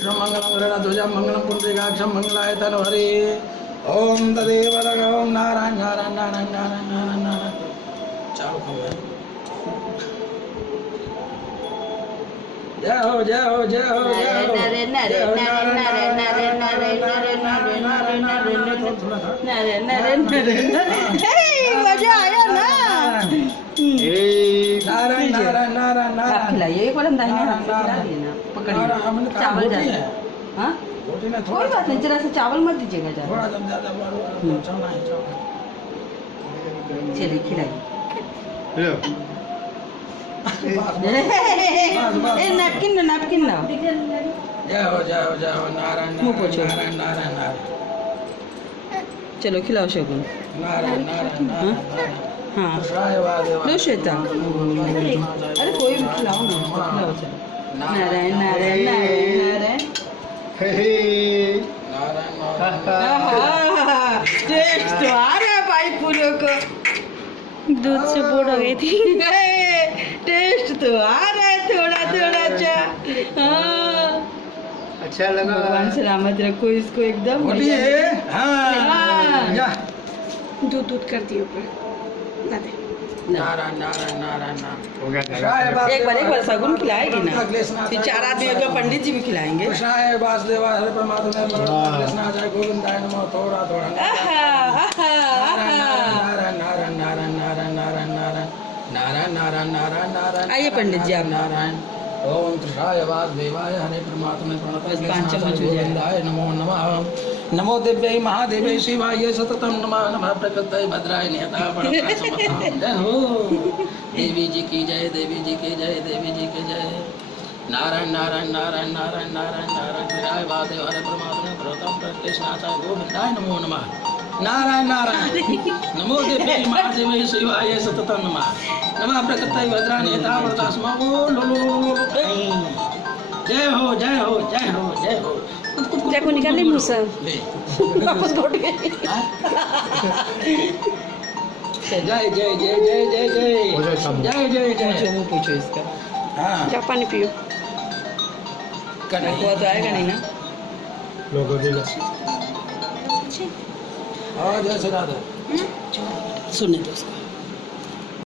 मंगलम गरुड़ध्वजं मंगलम पुंडरीकाक्षं मंगलाय तनोहरि। ओम तदेव ओम नारायण नारायण नारायण नारायण नारायण नारायण। चालू करो। जय हो जय हो जय हो जय हो। नरे नरे नरे नरे नरे नरे नरे नरे नरे नरे नरे नरे नरे मजा आया ना। नारायण नारायण नारायण नारायण। खिलाइए एक बार हम दाहिने हाथ से खिला दिए ना, पकड़िए। चावल ज्यादा है। हाँ कोई बात नहीं, जरा सा चावल मत दीजिएगा ज्यादा। चलिए खिलाइए। नैपकिन लो नैपकिन लो। जय हो जय हो जय हो नारायण मुंह पोछो। नारायण नारायण नारायण चलो खिलाओ शगुन। नारायण नारायण नारायण। हाँ लो श्वेता। अरे कोई भी खिलाओ ना, खिलाओ चलो। नारायण नारायण नारायण नारायण। टेस्ट तो आ रहा है भाई पूरे को। दूध से बोर हो गई थी। टेस्ट तो आ रहा है थोड़ा थोड़ा। अच्छा हाँ अच्छा लगा। भगवान सलामत रखो इसको एकदम। हाँ। दूध दूध कर दिए ऊपर ना दे। नारायण नारायण नारायण नारायण। हो गया एक बार शगुन खिलाएगी ना, फिर 4 आदमी का पंडित जी भी खिलाएंगे। कृष्णाय वासुदेवाय हरे परमात्मा कृष्णाय गोविंदाय नमः। थोड़ा थोड़ा नारायण नारायण नारायण नारायण नारायण नारायण नारायण नारायण नारायण नारायण। आइए पंडित जी आप। नारायण। ओम कृष्णाय वासुदेवाय हरे परमात्मा बस 5 चम्मच हो जाए। गोविंदाय नमो नमः। नमो देव्यै महादेव्यै शिवाय सततं नमः। नमः प्रकृतये भद्राय नियता परमात्मा। जय हो देवी जी की जय, देवी जी की जय, देवी जी की जय। नारायण नारायण नारायण नारायण नारायण नारायण। कृष्णाय वासुदेवाय हरे परमात्मा कृष्णाय गोविंदाय नमो नमः। नारायण नारायण। नमो देव्यै महादेव्यै शिवाय सततं नमः। नमः प्रकृतये भद्राय नियता परमात्मा। जय हो जय हो जय हो जय हो। चाकू निकाले मुँह से वापस घोट गए। जय जय जय जय जय जय जय जय जय। मुँह पूछो इसका। हाँ जाओ पानी पियो। हुआ तो आएगा नहीं ना। लोगों के हाँ जय श्री राधे। सुनने दो उसको।